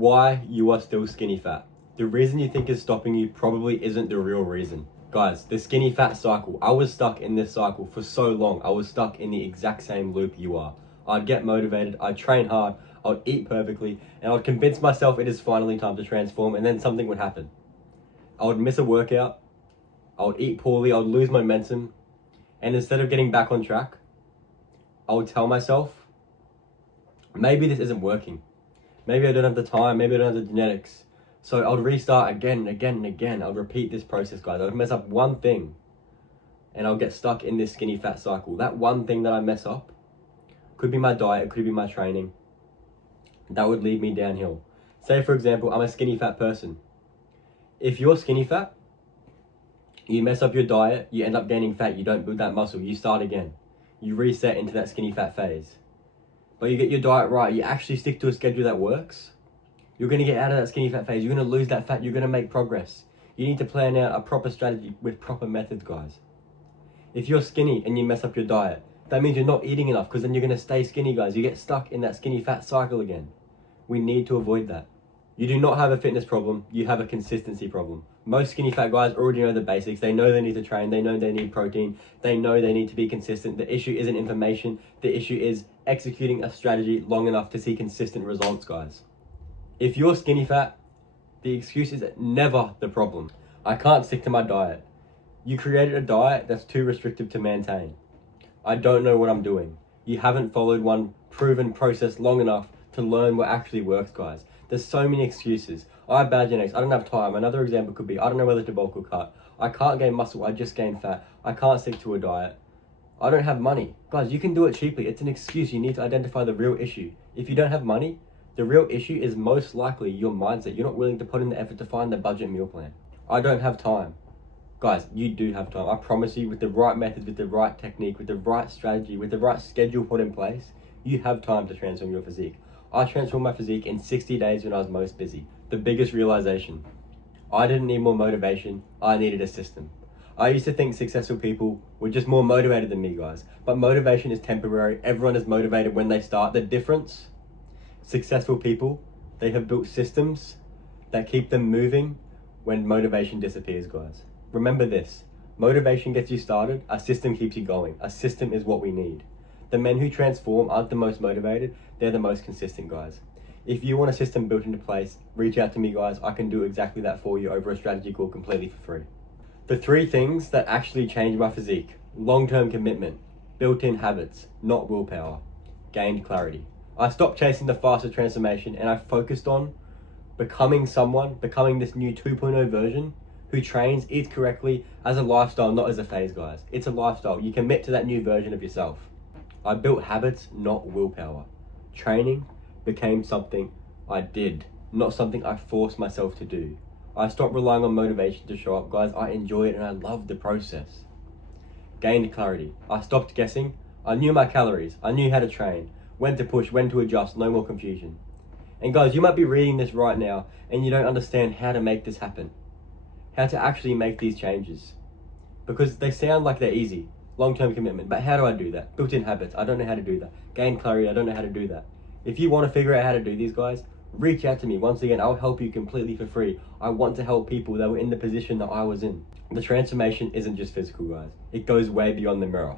why you are still skinny fat. The reason you think is stopping you probably isn't the real reason. Guys, the skinny fat cycle, I was stuck in this cycle for so long. I was stuck in the exact same loop you are. I'd get motivated, I'd train hard, I'd eat perfectly, and I'd convince myself it is finally time to transform, and then something would happen. I would miss a workout, I would eat poorly, I would lose momentum, and instead of getting back on track, I would tell myself, maybe this isn't working. Maybe I don't have the time, maybe I don't have the genetics. So I would restart again and again and again. I would repeat this process, guys. I would mess up one thing and I'll get stuck in this skinny fat cycle. That one thing that I mess up could be my diet, it could be my training. That would lead me downhill. Say for example, I'm a skinny fat person. If you're skinny fat, you mess up your diet, you end up gaining fat, you don't build that muscle, you start again. You reset into that skinny fat phase. But you get your diet right, you actually stick to a schedule that works, you're going to get out of that skinny fat phase, you're going to lose that fat, you're going to make progress. You need to plan out a proper strategy with proper methods, guys. If you're skinny and you mess up your diet, that means you're not eating enough, because then you're going to stay skinny, guys. You get stuck in that skinny fat cycle again. We need to avoid that. You do not have a fitness problem, you have a consistency problem. Most skinny fat guys already know the basics. They know they need to train, they know they need protein, they know they need to be consistent. The issue isn't information, the issue is executing a strategy long enough to see consistent results, guys. If you're skinny fat, the excuse is never the problem. I can't stick to my diet. You created a diet that's too restrictive to maintain. I don't know what I'm doing. You haven't followed one proven process long enough to learn what actually works, guys. There's so many excuses. I have bad genetics, I don't have time. Another example could be, I don't know whether to bulk or cut. I can't gain muscle, I just gain fat. I can't stick to a diet. I don't have money. Guys, you can do it cheaply. It's an excuse. You need to identify the real issue. If you don't have money, the real issue is most likely your mindset. You're not willing to put in the effort to find the budget meal plan. I don't have time. Guys, you do have time. I promise you, with the right methods, with the right technique, with the right strategy, with the right schedule put in place, you have time to transform your physique. I transformed my physique in 60 days when I was most busy. The biggest realization, I didn't need more motivation, I needed a system. I used to think successful people were just more motivated than me, guys. But motivation is temporary. Everyone is motivated when they start. The difference, successful people, they have built systems that keep them moving when motivation disappears, guys. Remember this, motivation gets you started, a system keeps you going. A system is what we need. The men who transform aren't the most motivated, they're the most consistent, guys. If you want a system built into place, reach out to me, guys. I can do exactly that for you over a strategy call completely for free. The 3 things that actually changed my physique: long-term commitment, built-in habits, not willpower, gained clarity. I stopped chasing the faster transformation and I focused on becoming this new 2.0 version who trains, eats correctly as a lifestyle, not as a phase, guys. It's a lifestyle. You commit to that new version of yourself. I built habits, not willpower. Training became something I did, not something I forced myself to do. I stopped relying on motivation to show up, guys. I enjoy it and I love the process. Gained clarity. I stopped guessing. I knew my calories. I knew how to train, when to push, when to adjust, no more confusion. And guys, you might be reading this right now and you don't understand how to make this happen. How to actually make these changes. Because they sound like they're easy. Long-term commitment, but how do I do that? Built-in habits, I don't know how to do that. Gain clarity, I don't know how to do that. If you want to figure out how to do these, guys, reach out to me. Once again, I'll help you completely for free. I want to help people that were in the position that I was in. The transformation isn't just physical, guys. It goes way beyond the mirror.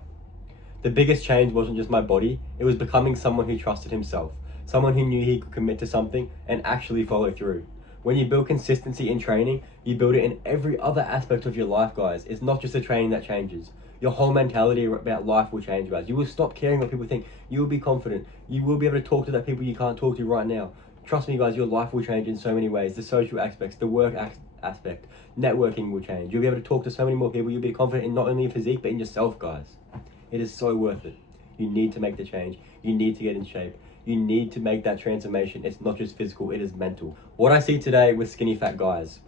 The biggest change wasn't just my body, it was becoming someone who trusted himself. Someone who knew he could commit to something and actually follow through. When you build consistency in training, you build it in every other aspect of your life, guys. It's not just the training that changes. Your whole mentality about life will change, guys. You will stop caring what people think. You will be confident. You will be able to talk to that people you can't talk to right now. Trust me, guys, your life will change in so many ways. The social aspects, the work aspect, networking will change. You'll be able to talk to so many more people. You'll be confident in not only your physique, but in yourself, guys. It is so worth it. You need to make the change. You need to get in shape. You need to make that transformation. It's not just physical, it is mental. What I see today with skinny fat guys,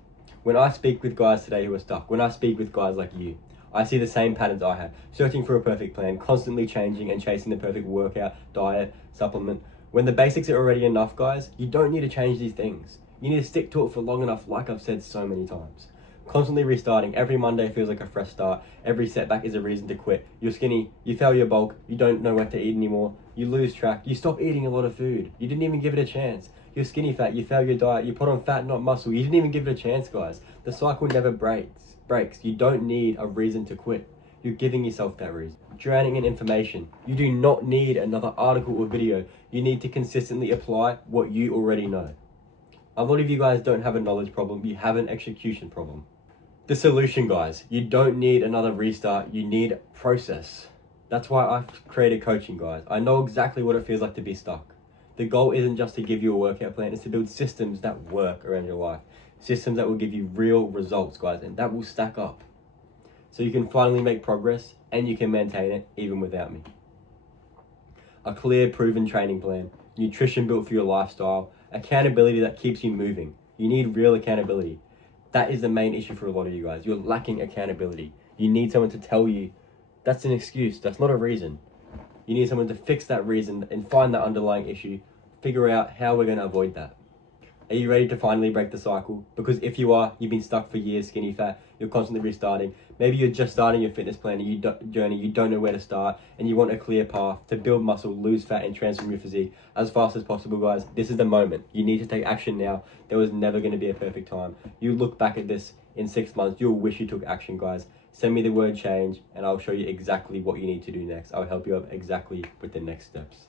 when I speak with guys today who are stuck, when I speak with guys like you, I see the same patterns I had, searching for a perfect plan, constantly changing and chasing the perfect workout, diet, supplement. When the basics are already enough, guys, you don't need to change these things. You need to stick to it for long enough, like I've said so many times. Constantly restarting, every Monday feels like a fresh start, every setback is a reason to quit. You're skinny, you fail your bulk, you don't know what to eat anymore, you lose track, you stop eating a lot of food, you didn't even give it a chance. You're skinny fat, you fail your diet, you put on fat, not muscle. You didn't even give it a chance, guys. The cycle never breaks. You don't need a reason to quit. You're giving yourself that reason. Drowning in information. You do not need another article or video. You need to consistently apply what you already know. A lot of you guys don't have a knowledge problem, you have an execution problem. The solution, guys, you don't need another restart, you need process. That's why I've created coaching, guys. I know exactly what it feels like to be stuck. The goal isn't just to give you a workout plan, it's to build systems that work around your life. Systems that will give you real results, guys, and that will stack up. So you can finally make progress and you can maintain it even without me. A clear, proven training plan, nutrition built for your lifestyle, accountability that keeps you moving. You need real accountability. That is the main issue for a lot of you guys. You're lacking accountability. You need someone to tell you that's an excuse, that's not a reason. You need someone to fix that reason and find that underlying issue, figure out how we're going to avoid that. Are you ready to finally break the cycle? Because if you are, you've been stuck for years, skinny fat, you're constantly restarting. Maybe you're just starting your fitness plan and you don't know where to start, and you want a clear path to build muscle, lose fat, and transform your physique as fast as possible, guys. This is the moment. You need to take action now. There was never going to be a perfect time. You look back at this in 6 months, you'll wish you took action, guys. Send me the word change and I'll show you exactly what you need to do next. I'll help you out exactly with the next steps.